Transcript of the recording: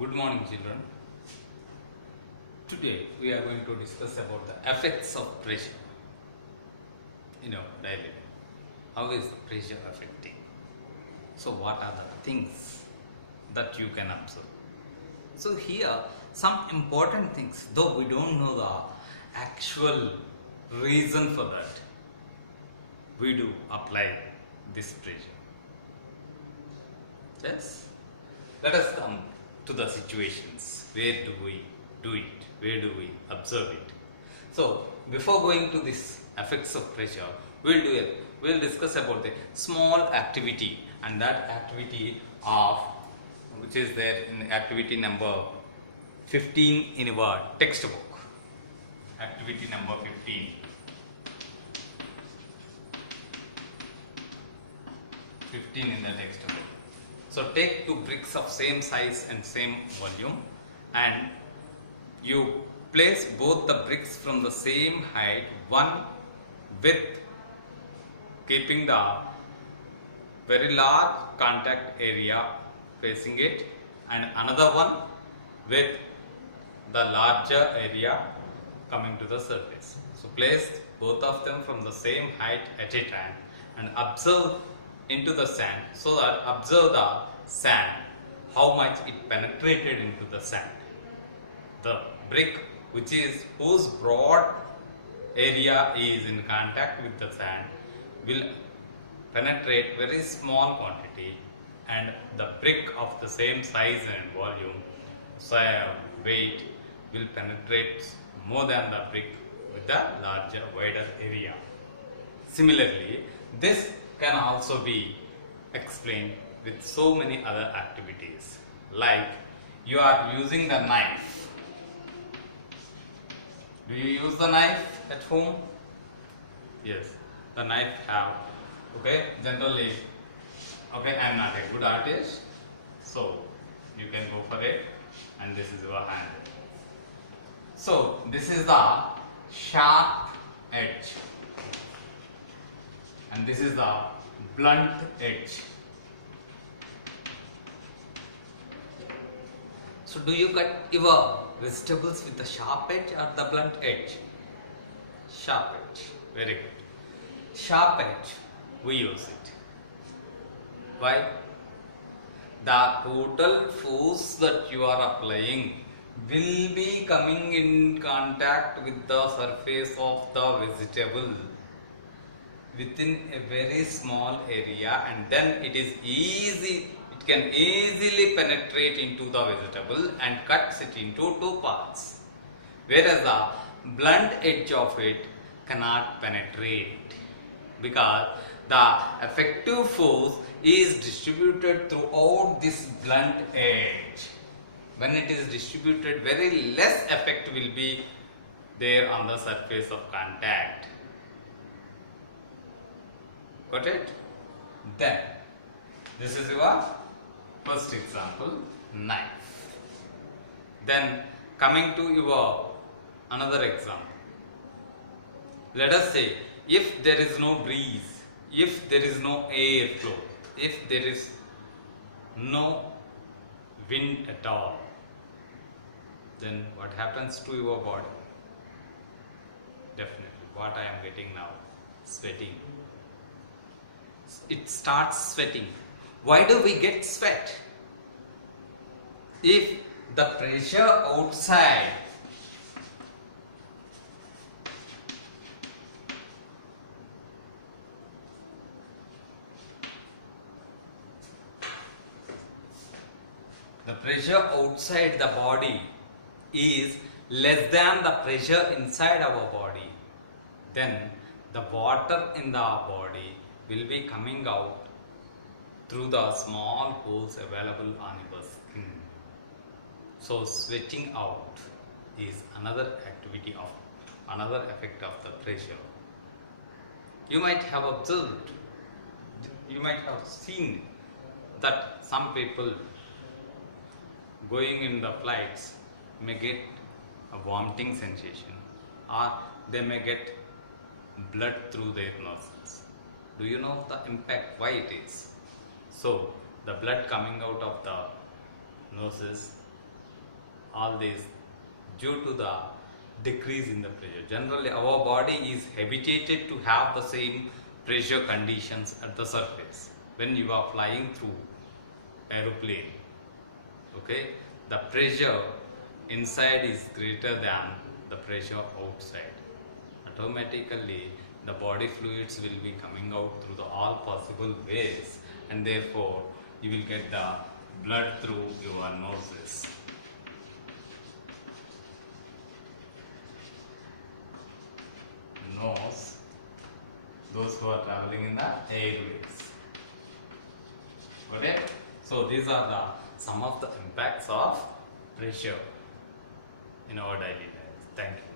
Good morning, children. Today we are going to discuss about the effects of pressure in our daily life. How is the pressure affecting? So, what are the things that you can observe? So, here some important things, though we don't know the actual reason for that, we do apply this pressure. Yes? Let us come to the situations. Where do we do it? Where do we observe it? So, before going to this effects of pressure, we'll discuss about the small activity, and that activity of which is there in activity number 15 in our textbook. Activity number 15. 15 in the textbook. So take two bricks of same size and same volume, and you place both the bricks from the same height, one with keeping the very large contact area facing it, and another one with the larger area coming to the surface. So place both of them from the same height at a time and observe into the sand, so that observe the sand, how much it penetrated into the sand. The brick whose broad area is in contact with the sand will penetrate very small quantity, and the brick of the same size and volume, weight, will penetrate more than the brick with the larger, wider area. Similarly, this can also be explained with so many other activities, like you are using the knife. Do you use the knife at home? Yes, the knife have, generally, I am not a good artist, so you can go for it, and this is your hand. So this is the sharp edge, and this is the blunt edge. So do you cut your vegetables with the sharp edge or the blunt edge? Sharp edge. Very good. Sharp edge, we use it. Why? The total force that you are applying will be coming in contact with the surface of the vegetable within a very small area, and then it can easily penetrate into the vegetable and cuts it into two parts, whereas the blunt edge of it cannot penetrate, because the effective force is distributed throughout this blunt edge. When it is distributed, very less effect will be there on the surface of contact. Got it? Then, this is your first example, knife. Then, coming to your another example. Let us say, if there is no breeze, if there is no air flow, if there is no wind at all, then what happens to your body? Definitely, what I am getting now, sweating. It starts sweating. Why do we get sweat? If the pressure outside the body is less than the pressure inside our body, then the water in the body will be coming out through the small holes available on your skin. So sweating out is another effect of the pressure. You might have observed, you might have seen that some people going in the flights may get a vomiting sensation, or they may get blood through their nostrils. Do you know the impact, why it is? So, the blood coming out of the noses all this due to the decrease in the pressure. Generally, our body is habituated to have the same pressure conditions at the surface. When you are flying through aeroplane, okay, the pressure inside is greater than the pressure outside. Automatically, the body fluids will be coming out through the all possible ways, and therefore you will get the blood through your noses. Nose, those who are traveling in the airways. Okay, so these are the some of the impacts of pressure in our daily life. Thank you.